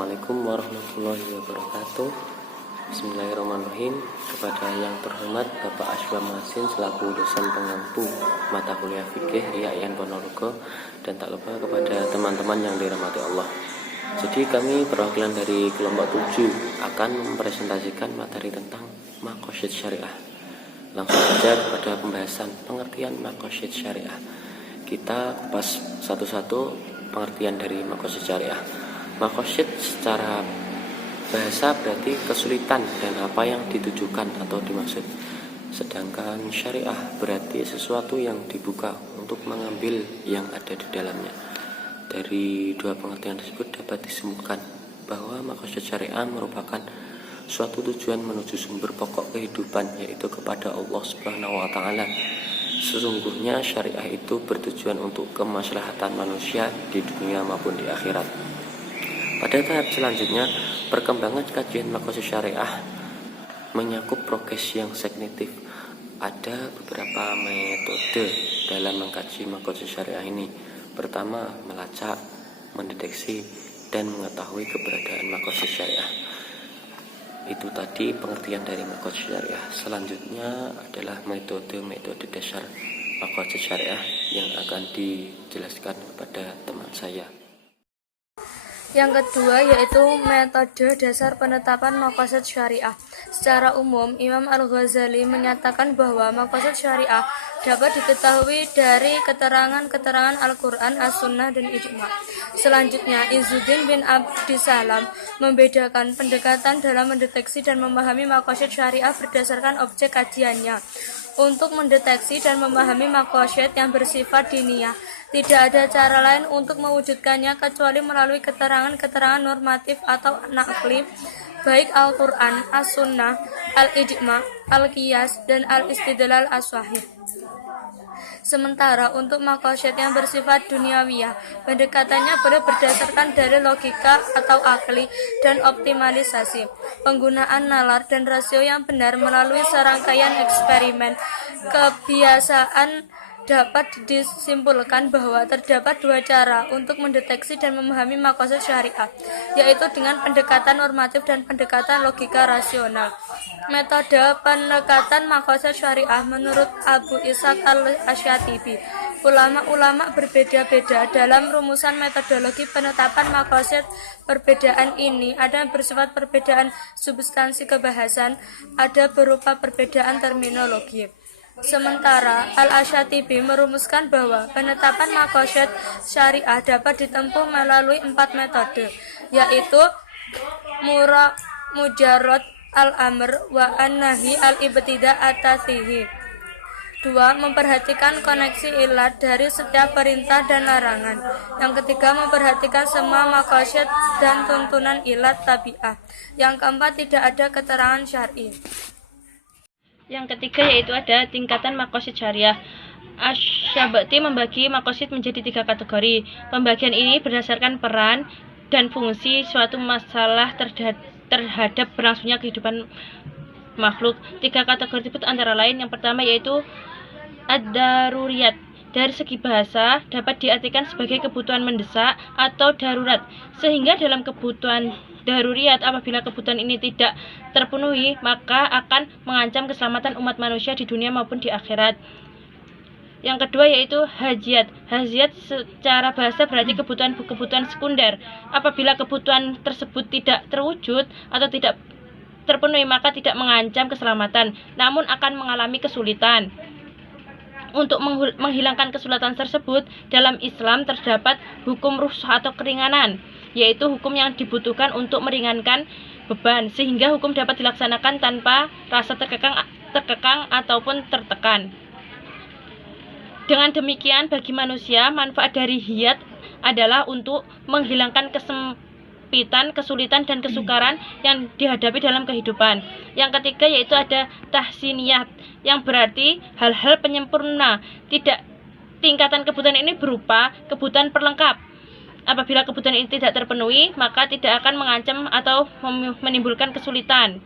Assalamualaikum warahmatullahi wabarakatuh. Bismillahirrahmanirrahim. Kepada yang terhormat Bapak Aswam Masin selaku dosen pengampu mata kuliah fikih IAIN Ponorogo, dan tak lupa kepada teman-teman yang dirahmati Allah. Jadi kami perwakilan dari kelompok 7 akan mempresentasikan materi tentang maqasid syariah. Langsung saja kepada pembahasan pengertian maqasid syariah. Kita kupas satu-satu pengertian dari maqasid syariah. Maqasid secara bahasa berarti kesulitan dan apa yang ditujukan atau dimaksud. Sedangkan syariah berarti sesuatu yang dibuka untuk mengambil yang ada di dalamnya. Dari dua pengertian tersebut dapat disimpulkan bahwa maqasid syariah merupakan suatu tujuan menuju sumber pokok kehidupan, yaitu kepada Allah Subhanahu wa taala. Sesungguhnya syariah itu bertujuan untuk kemaslahatan manusia di dunia maupun di akhirat. Pada tahap selanjutnya, perkembangan kajian maqasid syariah menyakup progres yang signifikan. Ada beberapa metode dalam mengkaji maqasid syariah ini. Pertama, melacak, mendeteksi, dan mengetahui keberadaan maqasid syariah. Itu tadi pengertian dari maqasid syariah. Selanjutnya adalah metode-metode dasar maqasid syariah yang akan dijelaskan kepada teman saya. Yang kedua yaitu metode dasar penetapan maqasid syariah. Secara umum, Imam Al-Ghazali menyatakan bahwa maqasid syariah dapat diketahui dari keterangan-keterangan Al-Quran, As-Sunnah, dan Ijma'. Selanjutnya, Izzuddin bin Abdissalam membedakan pendekatan dalam mendeteksi dan memahami maqasid syariah berdasarkan objek kajiannya. Untuk mendeteksi dan memahami maqasid yang bersifat diniyah, tidak ada cara lain untuk mewujudkannya kecuali melalui keterangan-keterangan normatif atau naqli, baik Al-Quran, As-Sunnah, Al-Ijma', Al-Qiyas, dan Al-Istidlal As-Sahih. Sementara untuk maqasid yang bersifat duniawiyah, pendekatannya boleh berdasarkan dari logika atau akli dan optimalisasi, penggunaan nalar dan rasio yang benar melalui serangkaian eksperimen. Kebiasaan dapat disimpulkan bahwa terdapat dua cara untuk mendeteksi dan memahami maqasid syariah, yaitu dengan pendekatan normatif dan pendekatan logika rasional. Metode pendekatan maqasid syariah menurut Abu Ishaq al-Asyatibi. Ulama-ulama berbeda-beda dalam rumusan metodologi penetapan maqasid. Perbedaan ini ada yang bersifat perbedaan substansi kebahasan, ada berupa perbedaan terminologi. Sementara Al-Asyatibi merumuskan bahwa penetapan maqasid syariah dapat ditempuh melalui 4 metode, yaitu mujarrad al-amr wa an-nahi al-ibtida at-tasihi. 2. Memperhatikan koneksi ilat dari setiap perintah dan larangan. Yang ketiga, memperhatikan semua maqasid dan tuntunan ilat tabi'ah. Yang keempat, tidak ada keterangan syar'i. Yang ketiga yaitu ada tingkatan maqasid syariah. Asy-Syabati membagi maqasid menjadi 3 kategori. Pembagian ini berdasarkan peran dan fungsi suatu masalah terhadap berlangsungnya kehidupan makhluk. 3 kategori tersebut antara lain, yang pertama yaitu ad-daruriyat. Dari segi bahasa dapat diartikan sebagai kebutuhan mendesak atau darurat, sehingga dalam kebutuhan daruriyat, apabila kebutuhan ini tidak terpenuhi, maka akan mengancam keselamatan umat manusia di dunia maupun di akhirat. Yang kedua yaitu hajiyat. Hajiyat secara bahasa berarti kebutuhan sekunder. Apabila kebutuhan tersebut tidak terwujud atau tidak terpenuhi, maka tidak mengancam keselamatan, namun akan mengalami kesulitan. Untuk menghilangkan kesulitan tersebut, dalam Islam terdapat hukum rukhsah atau keringanan, yaitu hukum yang dibutuhkan untuk meringankan beban, sehingga hukum dapat dilaksanakan tanpa rasa terkekang ataupun tertekan. Dengan demikian, bagi manusia, manfaat dari hiyat adalah untuk menghilangkan kesempitan, kesulitan, dan kesukaran yang dihadapi dalam kehidupan. Yang ketiga yaitu ada tahsiniyat, yang berarti hal-hal penyempurna. Tingkatan kebutuhan ini berupa kebutuhan perlengkap. Apabila kebutuhan ini tidak terpenuhi, maka tidak akan mengancam atau menimbulkan kesulitan.